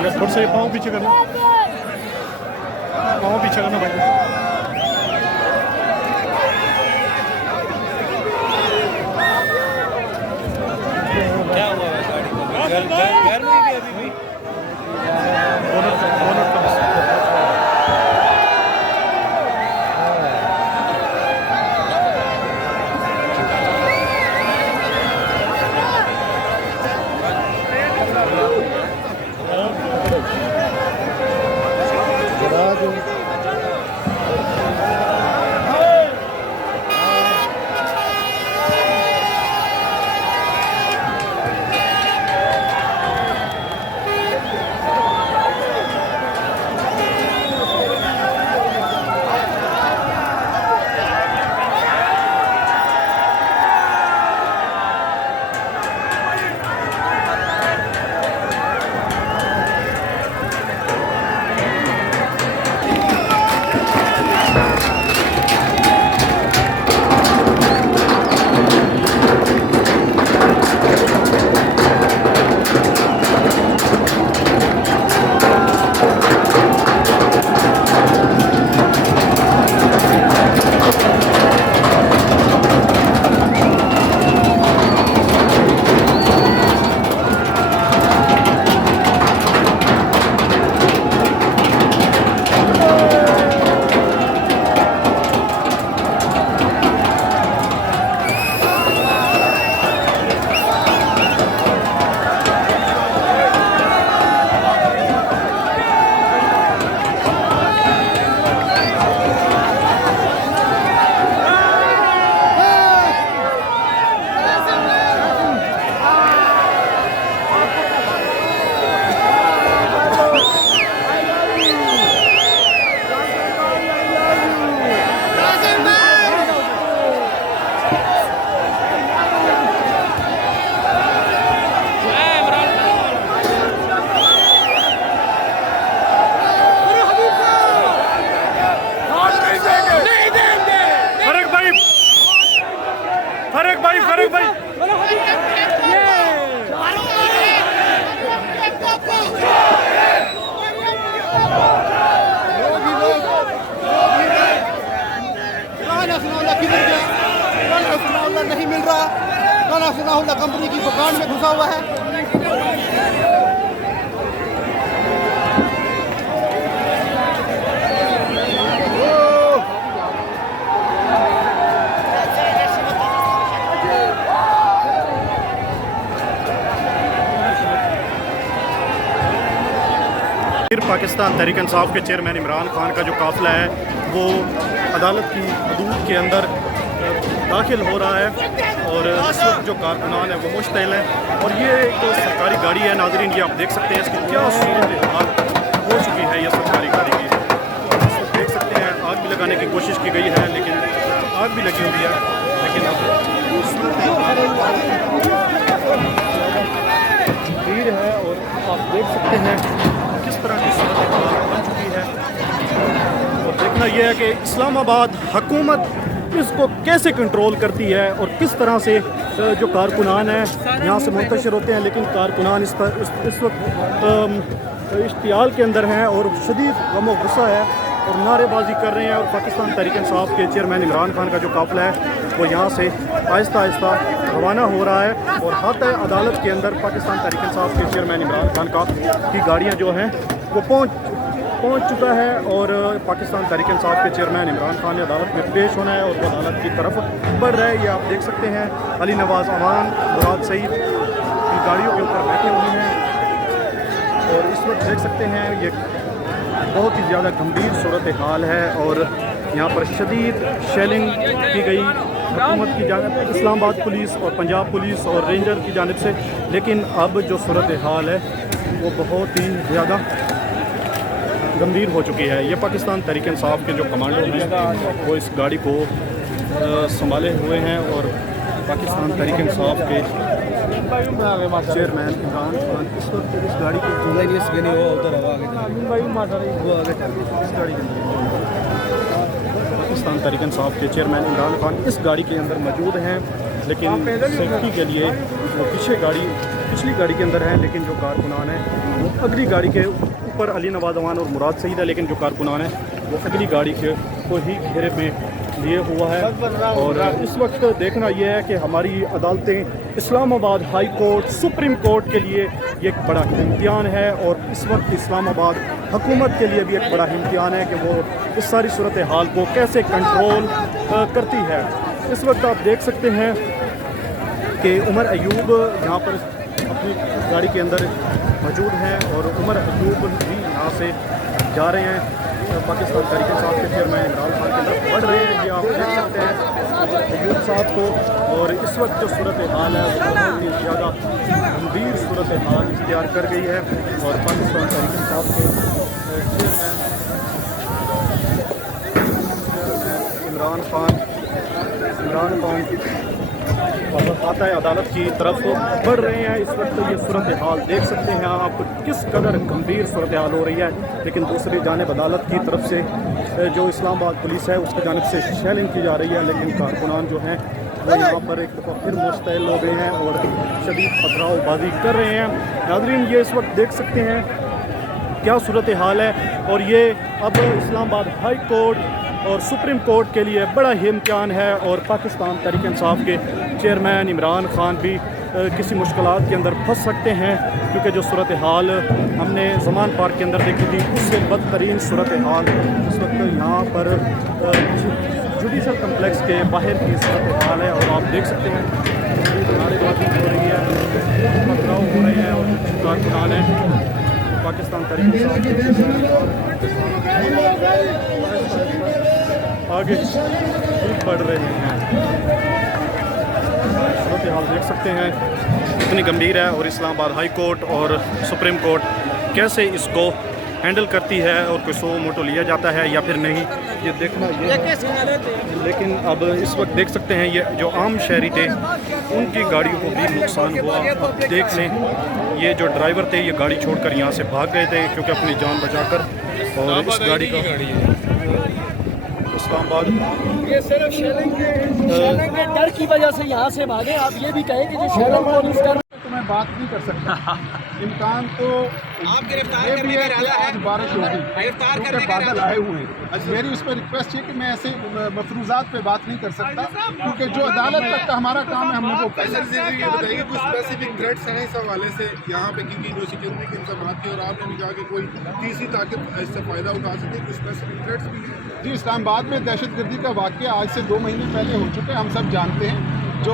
या थोड़ा सा पाँव पीछे करना, पाँव पीछे करना भाई। क्या हुआ है गाड़ी को? घर में भी अभी भी बोनट का बस। फरक भाई नहीं मिल रहा। गाना सुना कंपनी की दुकान में घुसा हुआ है। फिर पाकिस्तान तहरीक इंसाफ के चेयरमैन इमरान खान का जो काफ़िला है वो अदालत की हदूद के अंदर दाखिल हो रहा है और इस वक्त जो कारकुनान है वो मुश्तइल है। और ये एक सरकारी गाड़ी है नाज़रीन, ये आप देख सकते हैं इसकी क्या सूरत हाल हो चुकी है ये सरकारी गाड़ी की। इस वक्त देख सकते हैं आग भी लगाने की कोशिश की गई है लेकिन आग भी लगी हुई है, लेकिन अब भीड़ है और आप देख सकते हैं किस तरह की सूरत बन चुकी है। और देखना यह है कि इस्लामाबाद हुकूमत इसको कैसे कंट्रोल करती है और किस तरह से जो कारकुनान हैं यहाँ से मुंतशिर होते हैं, लेकिन कारकुनान इस वक्त इश्तियाल के अंदर हैं और शदीद गम और गुस्सा है और नारेबाजी कर रहे हैं। और पाकिस्तान तहरीक इंसाफ के चेयरमैन इमरान खान का जो काफ़िला है वो यहाँ से आहिस्ता आहिस्ता रवाना हो रहा है और हाथ अदालत के अंदर पाकिस्तान तहरीक इंसाफ के चेयरमैन इमरान खान की गाड़ियाँ जो हैं वो पहुँच चुका है। और पाकिस्तान तहरीक इंसाफ के चेयरमैन इमरान खान ने अदालत में पेश होना है और वो अदालत की तरफ बढ़ रहा है। ये आप देख सकते हैं अली नवाज़ अमान, मुराद सईद की गाड़ियों के ऊपर बैठे हुए हैं और इस वक्त देख सकते हैं ये बहुत ही ज़्यादा गंभीर सूरत हाल है और यहाँ पर शदीद शेलिंग की गई हुकूमत की जानिब, इस्लामाबाद पुलिस और पंजाब पुलिस और रेंजर की जानिब से। लेकिन अब जो सूरत हाल है वो बहुत ही ज़्यादा गंभीर हो चुकी है। ये पाकिस्तान तहरीक इंसाफ के जो कमांडो हैं वो इस गाड़ी को संभाले हुए हैं और पाकिस्तान तहरीक इंसाफ के चेयरमैन इमरान खान इस वक्त इस गाड़ी को पाकिस्तान तहरीक इंसाफ के चेयरमैन इमरान खान इस गाड़ी के अंदर मौजूद हैं, लेकिन सेफ्टी के लिए वो पीछे गाड़ी पिछली गाड़ी के अंदर हैं, लेकिन जो कारकुनान है वो अगली गाड़ी के ऊपर अली नवाजवान और मुराद सईद है, लेकिन जो कारकुनान है वो अगली गाड़ी के को ही घेरे में लिए हुआ है। और इस वक्त देखना यह है कि हमारी अदालतें Islamabad high court, supreme court के लिए ये एक बड़ा इम्तिहान है, और इस वक्त इस्लामाबाद हुकूमत के लिए भी एक बड़ा इम्तिहान है कि वो इस सारी सूरत हाल को कैसे कंट्रोल करती है। इस वक्त आप देख सकते हैं कि उमर अयूब यहाँ पर अपनी गाड़ी के अंदर मौजूद हैं, और उमर अयूब भी यहाँ से जा रहे हैं पाकिस्तान तहरीक इंसाफ के चेयरमैन इमरान खान की तरफ बढ़ रहे हैं। ये आप देख सकते हैं उमर अयूब साहब को। और इस वक्त जो सूरत हाल है वो बहुत ही ज़्यादा गंभीर सूरत हाल इख्तियार कर गई है, और पाकिस्तान तहरीक इंसाफ के चेयरमैन इमरान खान आता है अदालत की तरफ बढ़ रहे हैं। इस वक्त ये सूरत हाल देख सकते हैं आप किस कदर गंभीर सूरत हाल हो रही है, लेकिन दूसरी जानिब अदालत की तरफ से जो इस्लामाबाद पुलिस है उसकी जानिब से शेलिंग की जा रही है, लेकिन कारकुनान जो हैं वो यहाँ पर एक दफ़ा फिर मुश्तैल हो गए हैं और शदीद पथरावबाजी कर रहे हैं। नाज़रीन, ये इस वक्त देख सकते हैं क्या सूरत हाल है, और ये अब इस्लामाबाद हाई कोर्ट और सुप्रीम कोर्ट के लिए बड़ा ही इम्तिहान है, और पाकिस्तान तहरीक इंसाफ के चेयरमैन इमरान खान भी किसी मुश्किलात के अंदर फंस सकते हैं, क्योंकि जो सूरत हाल हमने ज़मान पार्क के अंदर देखी थी उससे बदतरीन सूरत हाल इस वक्त यहाँ पर जुडिशल कम्प्लेक्स के बाहर की सूरत हाल है। और आप देख सकते हैं नारेबाजी हो रही है, पथराव हो रहे हैं, और कारकुनान है पाकिस्तान तहरीक आगे बढ़ रहे हैं। सूरत हाल देख सकते हैं कितनी गंभीर है, और इस्लामाबाद हाई कोर्ट और सुप्रीम कोर्ट कैसे इसको हैंडल करती है, और कोई सो मोटो लिया जाता है या फिर नहीं, ये देखना ये। लेकिन अब इस वक्त देख सकते हैं ये जो आम शहरी थे उनकी गाड़ियों को भी नुकसान हुआ। अब देख लें ये जो ड्राइवर थे ये गाड़ी छोड़कर यहाँ से भाग गए थे, क्योंकि अपनी जान बचाकर। और इस गाड़ी का इस्लामाबाद ये सिर्फ शेलिंग के डर की वजह से यहाँ से भागे। आप ये भी कहें कि जो शेलिंग पुलिस कर तो मैं बात नहीं कर सकता। इम्कान तो आप गिरफ्तार ये करने भी का है कि इरादा है? आज बारिश होगी, गिरफ्तार क्योंकि करने का बादल इरादा आए हुए हैं। मेरी उस पर रिक्वेस्ट है कि मैं ऐसे मफरूजात पे बात नहीं कर सकता, क्योंकि जो अदालत तक का हमारा काम है हम लोगों को। ये बताइए कुछ स्पेसिफिक थ्रेट्स हैं इस हवाले से यहाँ पे, क्योंकि जो सिक्योरिटी के इंतजाम थे और आपने भी कहा कि कोई तीसरी ताकत इससे फ़ायदा उठा सकती है, कुछ स्पेसिफिक थ्रेट्स भी हैं? जी, इस्लामाबाद में दहशतगर्दी का वाक़या आज से 2 महीने पहले हो चुका है, हम सब जानते हैं। जो